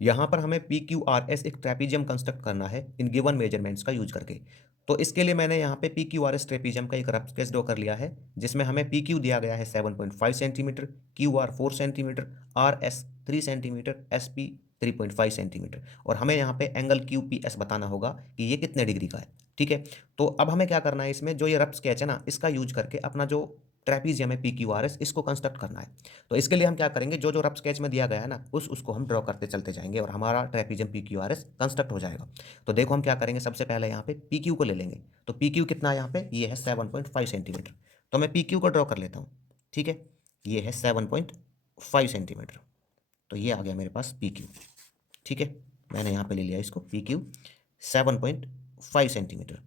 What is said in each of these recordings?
यहाँ पर हमें पी क्यू आर एस एक ट्रेपीजियम कंस्ट्रक्ट करना है इन गिवन मेजरमेंट्स का यूज करके। तो इसके लिए मैंने यहाँ पे P Q R S trapezium का एक रफ स्केच ड्रॉ कर लिया है, जिसमें हमें पी क्यू दिया गया है 7.5 centimetre, Q R 4 centimetre, R S 3 centimetre, S P 3.5 centimetre, और हमें यहाँ पे एंगल क्यू पी एस बताना होगा कि ये कितने डिग्री का है। ठीक है, तो अब हमें क्या करना है, इसमें जो ये रफ स्केच है ना, इसका यूज करके अपना जो ट्रेपीजियम है पी क्यू आर एस, इसको कंस्ट्रक्ट करना है। तो इसके लिए हम क्या करेंगे, जो जो रफ स्केच में दिया गया है ना, उसको हम ड्रॉ करते चलते जाएंगे और हमारा trapezium P Q R S construct हो जाएगा। तो देखो हम क्या करेंगे, सबसे पहले यहाँ पे पी क्यू को ले लेंगे। तो पी क्यू कितना है यहाँ पे, ये है 7.5 सेंटीमीटर। तो मैं पी क्यू को ड्रॉ कर लेता हूँ। ठीक है, ये है 7.5 सेंटीमीटर। तो ये आ गया मेरे पास पी क्यू। ठीक है, मैंने यहाँ पे ले लिया इसको पी क्यू 7.5 सेंटीमीटर।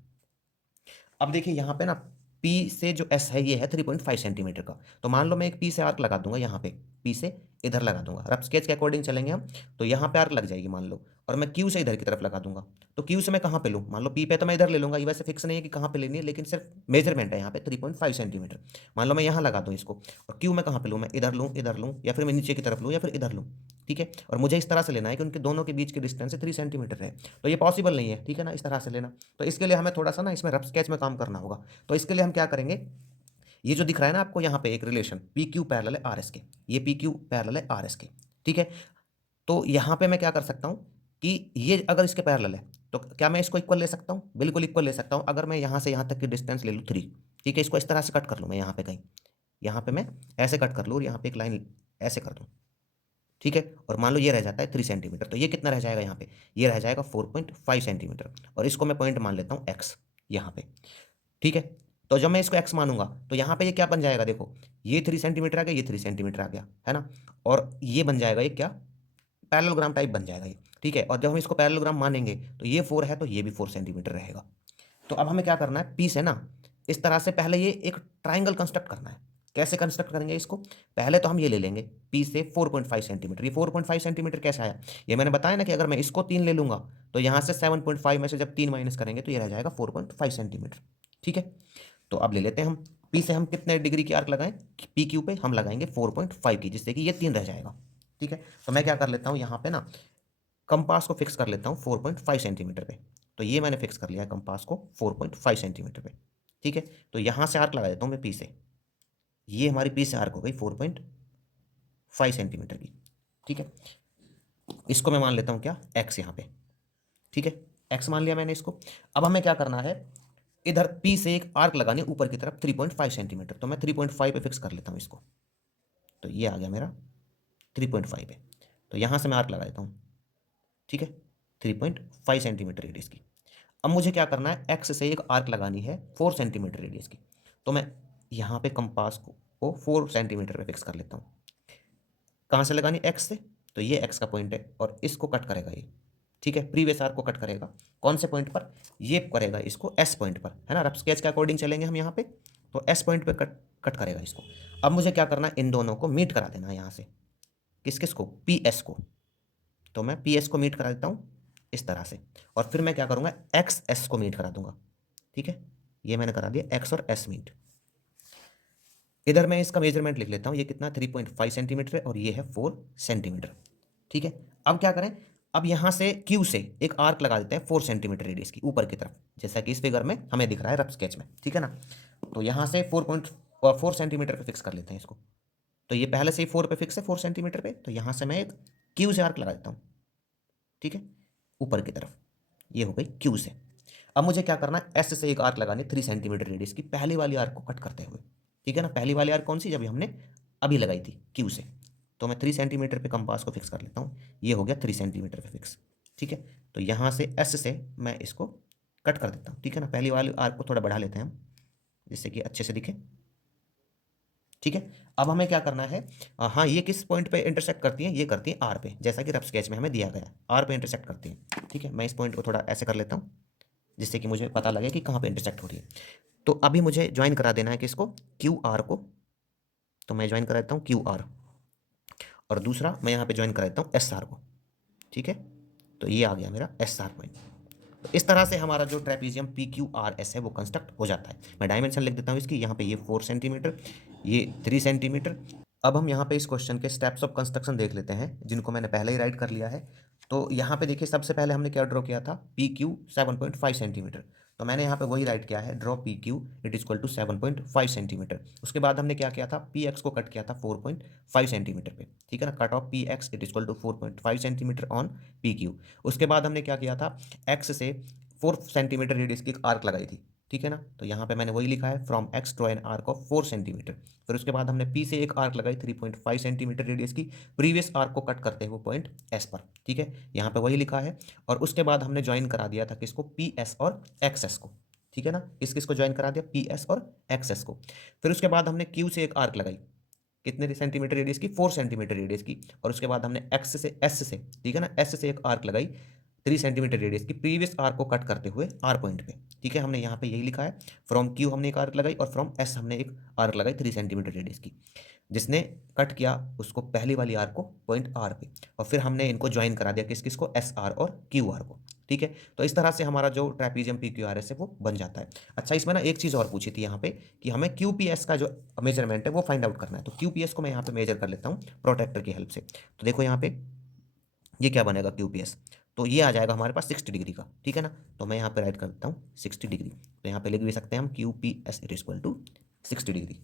अब देखिए यहाँ पे ना, पी से जो एस है ये है 3.5 सेंटीमीटर का। तो मान लो मैं एक पी से आर्क लगा दूंगा यहाँ पे, पी से इधर लगा दूंगा, रफ स्केच के अकॉर्डिंग चलेंगे हम। तो यहाँ पे आर्क लग जाएगी मान लो, और मैं क्यू से इधर की तरफ लगा दूंगा। तो क्यू से मैं कहाँ पे लूँ, मान लो पी पे तो मैं इधर ले लूंगा, ये वैसे फिक्स नहीं है कि कहाँ पे लेनी है, लेकिन सिर्फ मेजरमेंट है यहाँ पे 3.5 सेंटीमीटर। मान लो मैं यहाँ लगा दूँ इसको, और क्यू मैं कहाँ पे लूँ, मैं इधर लूँ, या फिर मैं नीचे की तरफ लूँ, या फिर इधर लूँ। ठीक है, और मुझे इस तरह से लेना है कि उनके दोनों के बीच की डिस्टेंस 3 सेंटीमीटर है। तो ये पॉसिबल नहीं है, ठीक है ना, इस तरह से लेना। तो इसके लिए हमें थोड़ा सा ना इसमें रफ स्केच में काम करना होगा। तो इसके लिए हम क्या करेंगे, ये जो दिख रहा है ना आपको यहाँ पे एक रिलेशन पी क्यू पैरेलल है आर एस के, ये पी क्यू पैरेलल है आर एस के। ठीक है, तो यहाँ पे मैं क्या कर सकता हूँ कि ये अगर इसके पैरेलल है तो क्या मैं इसको इक्वल ले सकता हूँ, बिल्कुल इक्वल ले सकता हूँ। अगर मैं यहाँ से यहाँ तक की डिस्टेंस ले लूँ 3, ठीक है, इसको इस तरह से कट कर लूँ मैं यहाँ पे कहीं, यहाँ पे मैं ऐसे कट कर लूँ और यहाँ पे एक लाइन ऐसे कर दूँ। ठीक है, और मान लो ये रह जाता है 3 सेंटीमीटर, तो ये कितना रह जाएगा यहाँ पे, ये रह जाएगा 4.5 सेंटीमीटर, और इसको मैं पॉइंट मान लेता हूँ एक्स यहाँ पे। ठीक है, तो जब मैं इसको एक्स मानूंगा तो यहाँ पे ये क्या बन जाएगा, देखो ये 3 सेंटीमीटर आ गया, ये 3 सेंटीमीटर आ गया, है ना, और ये बन जाएगा, ये क्या पैरेललोग्राम टाइप बन जाएगा ये। ठीक है, और जब हम इसको पैरेललोग्राम मानेंगे तो ये 4 है तो ये भी 4 सेंटीमीटर रहेगा। तो अब हमें क्या करना है, पी से ना इस तरह से पहले ये एक ट्राइंगल कंस्ट्रक्ट करना है। कैसे कंस्ट्रक्ट करेंगे इसको, पहले तो हम ये ले लेंगे पी से 4.5 सेंटीमीटर। ये 4.5 सेंटीमीटर कैसे आया, ये मैंने बताया ना कि अगर मैं इसको 3 ले लूंगा तो यहाँ से 7.5 में से जब 3 माइनस करेंगे तो ये रह जाएगा 4.5 सेंटीमीटर। ठीक है, तो अब ले लेते हैं हम पी से हम कितने डिग्री की आर्क लगाएं, पी क्यू पे हम लगाएंगे 4.5 की, जिससे कि ये 3 रह जाएगा। ठीक है, तो मैं क्या कर लेता हूँ यहाँ पे ना, कंपास को फिक्स कर लेता हूँ 4.5 सेंटीमीटर पे। तो ये मैंने फिक्स कर लिया है कंपास को 4.5 सेंटीमीटर पे। ठीक है, तो यहाँ से आर्क लगा देता हूँ मैं पी से, ये हमारी पी से आर्क हो गई 4.5 सेंटीमीटर की। ठीक है, इसको मैं मान लेता हूँ क्या, एक्स यहाँ पे। ठीक है, एक्स मान लिया मैंने इसको। अब हमें क्या करना है, इधर पी से एक आर्क लगानी ऊपर की तरफ 3.5 सेंटीमीटर, तो मैं 3.5 पे फिक्स कर लेता हूँ इसको। तो ये आ गया मेरा 3.5 पे। तो यहाँ से मैं आर्क लगा देता हूँ। ठीक है, 3.5 सेंटीमीटर रेडियस की। अब मुझे क्या करना है, एक्स से एक आर्क लगानी है 4 सेंटीमीटर रेडियस की। तो मैं यहाँ पे कंपास को 4 सेंटीमीटर पे फिक्स कर लेता हूँ। कहाँ से लगानी, एक्स से, तो ये एक्स का पॉइंट है और इसको कट करेगा ये। ठीक है, प्रीवियस आर्क को कट करेगा कौन से पॉइंट पर, ये करेगा इसको एस पॉइंट पर, है ना, रफ स्केच के अकॉर्डिंग चलेंगे हम यहाँ पे। तो एस पॉइंट पे कट कट करेगा इसको। अब मुझे क्या करना है, इन दोनों को मीट करा देना है यहाँ से, किस किस को, पी एस को। तो मैं पी एस को मीट करा देता हूँ इस तरह से, और फिर मैं क्या करूँगा, एक्स एस को मीट करा दूंगा। ठीक है, ये मैंने करा दिया एक्स और एस मीट। इधर मैं इसका मेजरमेंट लिख लेता हूँ, ये कितना 3.5 सेंटीमीटर है और ये है 4 सेंटीमीटर। ठीक है, अब क्या करें, अब यहाँ से क्यू से एक आर्क लगा देते हैं 4 सेंटीमीटर रेडियस की ऊपर की तरफ, जैसा कि इस फिगर में हमें दिख रहा है रफ स्केच में। ठीक है ना, तो यहाँ से 4 सेंटीमीटर पे फिक्स कर लेते हैं इसको। तो ये पहले से ही 4 पे फिक्स है, 4 सेंटीमीटर पे, तो यहाँ से मैं एक क्यू से आर्क लगा देता हूँ। ठीक है, ऊपर की तरफ, ये हो गई क्यू से। अब मुझे क्या करना है, एस से एक आर्क लगानी 3 सेंटीमीटर रेडियस की, पहली वाली आर्क को कट करते हुए। ठीक है ना, पहली वाली आर्क कौन सी, जब हमने अभी लगाई थी क्यू से। तो मैं 3 सेंटीमीटर पे कंपास को फिक्स कर लेता हूँ, ये हो गया 3 सेंटीमीटर पे फिक्स। ठीक है, तो यहाँ से एस से मैं इसको कट कर देता हूँ। ठीक है ना, पहली वाली आर्क को थोड़ा बढ़ा लेते हैं हम, जिससे कि अच्छे से दिखे। ठीक है, अब हमें क्या करना है, हाँ ये किस पॉइंट पे इंटरसेक्ट करती हैं, ये करती हैं आर पे, जैसा कि रफ स्केच में हमें दिया गया है, आर पे इंटरसेक्ट करती हैं। ठीक है, मैं इस पॉइंट को थोड़ा ऐसे कर लेता हूँ, जिससे कि मुझे पता लगे कि कहाँ पे इंटरसेक्ट हो रही है। तो अभी मुझे ज्वाइन करा देना है किसको, क्यू आर को। तो मैं ज्वाइन करा देता हूँ क्यू आर, और दूसरा मैं यहाँ पे ज्वाइन करा देता हूँ एस आर को। ठीक है, तो ये आ गया मेरा एस आर पॉइंट। तो इस तरह से हमारा जो trapezium P Q R S है वो कंस्ट्रक्ट हो जाता है। मैं डायमेंशन लिख देता हूँ इसकी, यहाँ पे ये 4 सेंटीमीटर, ये 3 सेंटीमीटर। अब हम यहाँ पे इस क्वेश्चन के स्टेप्स ऑफ कंस्ट्रक्शन देख लेते हैं, जिनको मैंने पहले ही राइट कर लिया है। तो यहाँ पे देखिए सबसे पहले हमने क्या ड्रॉ किया था, पी क्यू 7.5 सेंटीमीटर। तो मैंने यहाँ पे वही राइट किया है, draw P Q it equal to 7.5 centimetre. उसके बाद हमने क्या किया था, पी एक्स को कट किया था 4.5 सेंटीमीटर पे, ठीक है ना। Cut off P X it equal to 4.5 centimetre on P Q. उसके बाद हमने क्या किया था, एक्स से 4 सेंटीमीटर रेडियस की एक आर्क लगाई थी, ठीक है ना। तो यहाँ पे मैंने वही लिखा है, from x draw an arc of 4 centimetre. फिर उसके बाद हमने पी से एक आर्क लगाई 3.5 सेंटीमीटर रेडियस की, प्रीवियस आर्क को कट करते हुए पॉइंट एस पर, ठीक है, यहाँ पे वही लिखा है। और उसके बाद हमने ज्वाइन करा दिया था किसको, पी एस और एक्स एस को, ठीक है ना। किस किस को ज्वाइन करा दिया, पी एस और एक्स एस को। फिर उसके बाद हमने क्यू से एक आर्क लगाई, कितने सेंटीमीटर रेडियस की, 4 सेंटीमीटर रेडियस की। और उसके बाद हमने एक्स से एस से, ठीक है ना, एस से एक आर्क लगाई 3 सेंटीमीटर रेडियस की, प्रीवियस आर्क को कट करते हुए आर पॉइंट पे, ठीक है। हमने यहाँ पे यही लिखा है, फ्रॉम क्यू हमने एक आर्क लगाई और फ्रॉम एस हमने एक आर्क लगाई 3 सेंटीमीटर रेडियस की। जिसने कट किया उसको पहली वाली आर्क को पॉइंट आर पे, और फिर हमने इनको ज्वाइन करा दिया किस किस को, एस आर और क्यू आर को, ठीक है। तो इस तरह से हमारा जो trapezium P Q R S है वो बन जाता है। अच्छा, इसमें ना एक चीज़ और पूछी थी यहाँ पे कि हमें क्यू पी एस का जो मेजरमेंट है वो फाइंड आउट करना है। तो क्यू पी एस को मैं यहाँ पे मेजर कर लेता हूँ प्रोटेक्टर की हेल्प से। तो देखो यहाँ पे ये क्या बनेगा, क्यू पी एस, तो ये आ जाएगा हमारे पास 60 डिग्री का, ठीक है ना। तो मैं यहाँ पे राइट कर देता हूँ 60 डिग्री। तो यहाँ पे लिख भी सकते हैं हम Q P S it is equal to 60 degree.